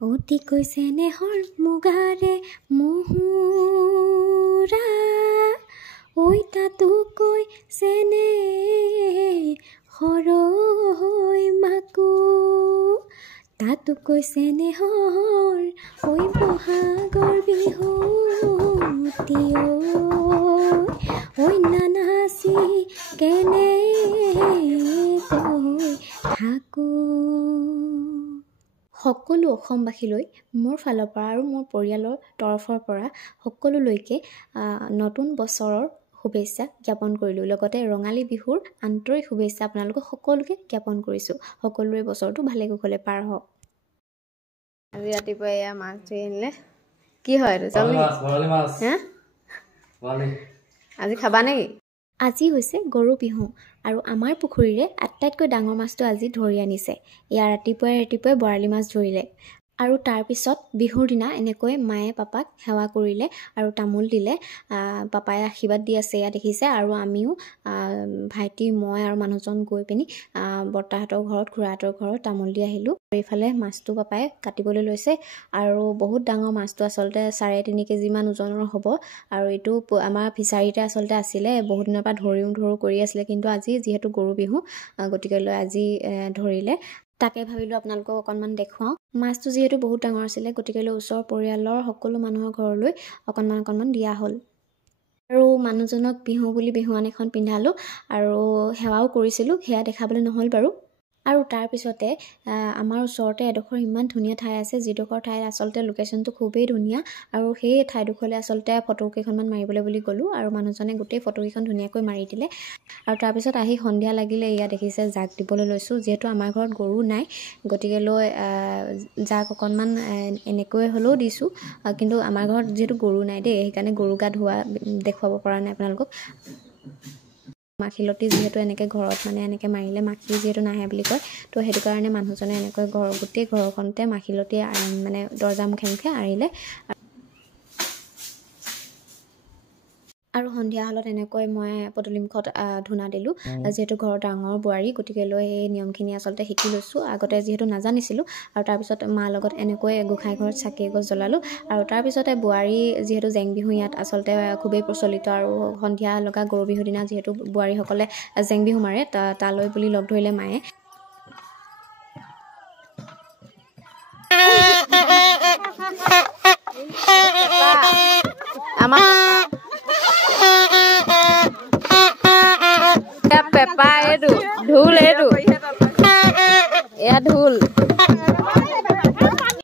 অতিকৈ চেনেহৰ মুগাৰে মুহুৰা ঐ তাতোকৈ চেনেহৰ মাকো তাতোকৈ চেনেহৰ ঐ বহাগৰ বিহুতি ঐ নানাচি কেনে থাকো। সকলো অসমবাসীলৈ মোৰ ফালৰ পৰা আৰু মোৰ পৰিয়ালৰ তৰফৰ পৰা সকলোলৈকে নতুন বছৰৰ শুভেচ্ছা জ্ঞাপন কৰিলোঁ। লগতে ৰঙালী বিহুৰ আন্তৰিক শুভেচ্ছা আপোনালোকক সকলোকে জ্ঞাপন কৰিছোঁ। সকলোৰে বছৰটো ভালে কুশলে পাৰ হওক। আজি ৰাতিপুৱা এয়া মাছ ধৰি আনিলে। কি হয় এইটো? আজি খাবা নেকি? আজি হৈছে গৰু বিহু আৰু আমাৰ পুখুৰীৰে আটাইতকৈ ডাঙৰ মাছটো আজি ধৰি আনিছে। ইয়াৰ ৰাতিপুৱাই বৰালি মাছ ধৰিলে আৰু তাৰপিছত বিহুৰ দিনা এনেকৈ মায়ে পাপাক সেৱা কৰিলে আৰু তামোল দিলে। পাপাই আশীৰ্বাদ দি আছে এয়া দেখিছে। আৰু আমিও ভাইটি মই আৰু মানুহজন গৈ পিনি বৰ্তাহঁতৰ ঘৰত খুৰাহঁতৰ ঘৰত তামোল দি আহিলোঁ। এইফালে মাছটো পাপাই কাটিবলৈ লৈছে আৰু বহুত ডাঙৰ মাছটো আচলতে 3.5 কেজিমান ওজনৰ হ'ব। আৰু এইটো আমাৰ ফিচাৰীতে আচলতে আছিলে, বহুত দিনৰ পৰা ধৰো কৰি আছিলে, কিন্তু আজি যিহেতু গৰু বিহু গতিকে লৈ আজি ধৰিলে। তাকে ভাবিলোঁ আপোনালোকক অকণমান দেখুৱাওঁ। মাছটো যিহেতু বহুত ডাঙৰ আছিলে গতিকে লৈ ওচৰৰ পৰিয়ালৰ সকলো মানুহৰ ঘৰলৈ অকণমান দিয়া হ'ল। আৰু মানুহজনক বিহু বুলি বিহুৱান এখন পিন্ধালোঁ আৰু সেৱাও কৰিছিলোঁ, সেয়া দেখাবলৈ নহ'ল বাৰু। আৰু তাৰপিছতে আমাৰ ওচৰতে এডোখৰ ইমান ধুনীয়া ঠাই আছে, যিডোখৰ ঠাইত আচলতে লোকেশ্যনটো খুবেই ধুনীয়া। আৰু সেই ঠাইডোখৰলৈ আচলতে ফটো কেইখনমান মাৰিবলৈ বুলি গ'লোঁ আৰু মানুহজনে গোটেই ফটোকেইখন ধুনীয়াকৈ মাৰি দিলে। আৰু তাৰপিছত আহি সন্ধিয়া লাগিলে এয়া দেখিছে জাক দিবলৈ লৈছোঁ। যিহেতু আমাৰ ঘৰত গৰু নাই গতিকে লৈ জাক অকণমান এনেকৈ হ'লেও দিছোঁ, কিন্তু আমাৰ ঘৰত যিহেতু গৰু নাই দেই, সেইকাৰণে গৰু গা ধোৱা দেখুৱাব পৰা নাই আপোনালোকক। মাখিলতী যিহেতু এনেকৈ ঘৰত এনেকৈ মাৰিলে মাখি যিহেতু নাহে বুলি কয়, তো সেইটো কাৰণে মানুহজনে এনেকৈ গোটেই ঘৰখনতে মাখিলতী দৰ্জা মুখে আঁৰিলে। আৰু সন্ধিয়া হ'লত এনেকৈ মই পদূলি মুখত ধূনা দিলোঁ। যিহেতু ঘৰৰ ডাঙৰ বোৱাৰী গতিকে লৈ এই নিয়মখিনি আচলতে শিকি লৈছোঁ, আগতে যিহেতু নাজানিছিলোঁ। আৰু তাৰপিছত মাৰ লগত এনেকৈ গোঁসাই ঘৰত চাকি এগছ জ্বলালোঁ। আৰু তাৰপিছতে বোৱাৰী যিহেতু জেং বিহু ইয়াত আচলতে খুবেই প্ৰচলিত, আৰু সন্ধিয়া লগা গৰু বিহুৰ দিনা যিহেতু বোৱাৰীসকলে জেং বিহু মাৰে, তালৈ বুলি লগ ধৰিলে মায়ে। পেপা এইটো ঢোল, এইটো এয়া ঢোল।